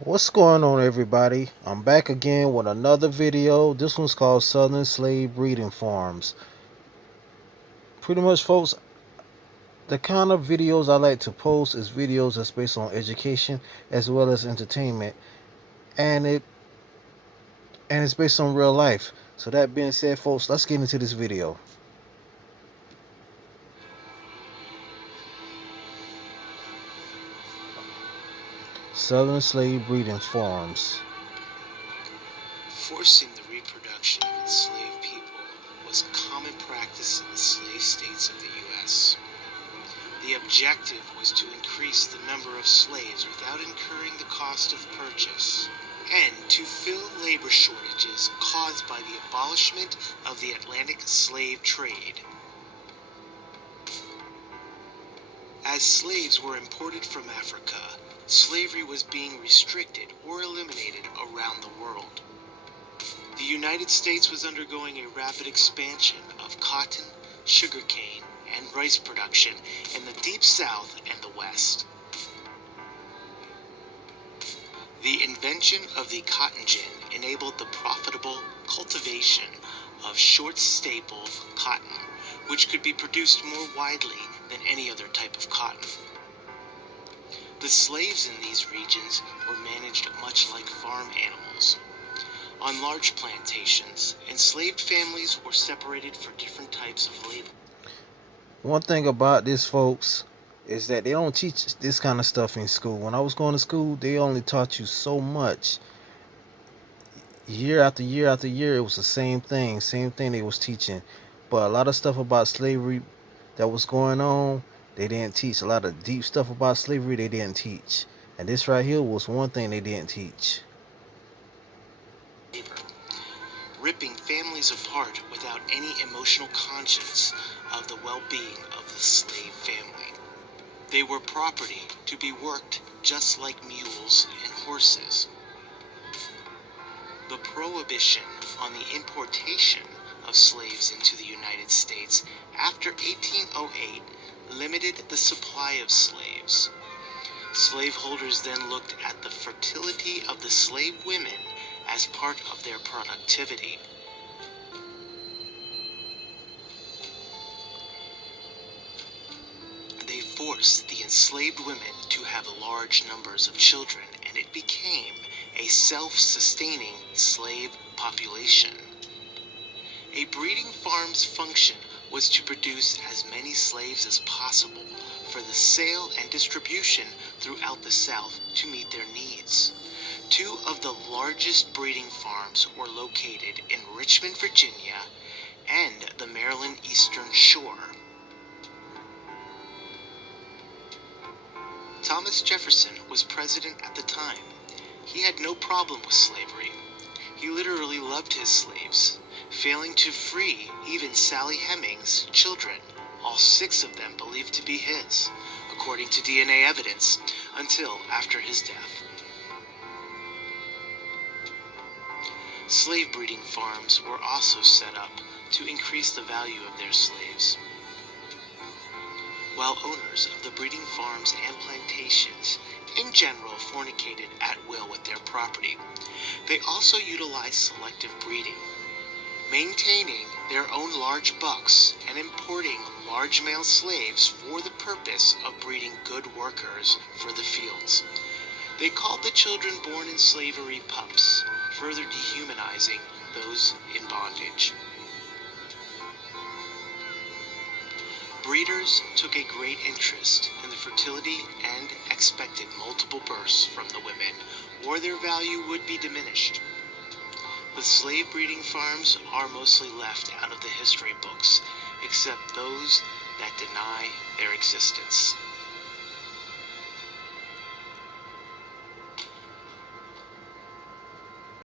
What's going on, everybody? I'm back again with another video. This one's called Southern Slave Breeding Farms. Pretty much, folks, the kind of videos I like to post is videos that's based on education as well as entertainment, and it's based on real life. So that being said, folks, let's get into this video. Southern Slave Breeding Farms. Forcing the reproduction of enslaved people was common practice in the slave states of the U.S. The objective was to increase the number of slaves without incurring the cost of purchase, and to fill labor shortages caused by the abolishment of the Atlantic slave trade. As slaves were imported from Africa, slavery was being restricted or eliminated around the world. The United States was undergoing a rapid expansion of cotton, sugarcane, and rice production in the Deep South and the West. The invention of the cotton gin enabled the profitable cultivation of short staple cotton, which could be produced more widely than any other type of cotton. The slaves in these regions were managed much like farm animals. On large plantations, enslaved families were separated for different types of labor. One thing about this, folks, is that they don't teach this kind of stuff in school. When I was going to school, they only taught you so much. Year after year after year, it was the same thing they was teaching. But a lot of stuff about slavery that was going on, they didn't teach. A lot of deep stuff about slavery they didn't teach. And this right here was one thing they didn't teach. Ripping families apart without any emotional conscience of the well-being of the slave family. They were property to be worked just like mules and horses. The prohibition on the importation of slaves into the United States after 1808 limited the supply of slaves. Slaveholders then looked at the fertility of the slave women as part of their productivity. They forced the enslaved women to have large numbers of children, and it became a self-sustaining slave population. A breeding farm's function was to produce as many slaves as possible for the sale and distribution throughout the South to meet their needs. Two of the largest breeding farms were located in Richmond, Virginia, and the Maryland Eastern Shore. Thomas Jefferson was president at the time. He had no problem with slavery. He literally loved his slaves, failing to free even Sally Hemings' children, all 6 of them believed to be his, according to DNA evidence, until after his death. Slave breeding farms were also set up to increase the value of their slaves. While owners of the breeding farms and plantations in general fornicated at will with their property, they also utilized selective breeding, maintaining their own large bucks and importing large male slaves for the purpose of breeding good workers for the fields. They called the children born in slavery pups, further dehumanizing those in bondage. Breeders took a great interest in the fertility and expected multiple births from the women, or their value would be diminished. The slave breeding farms are mostly left out of the history books, except those that deny their existence.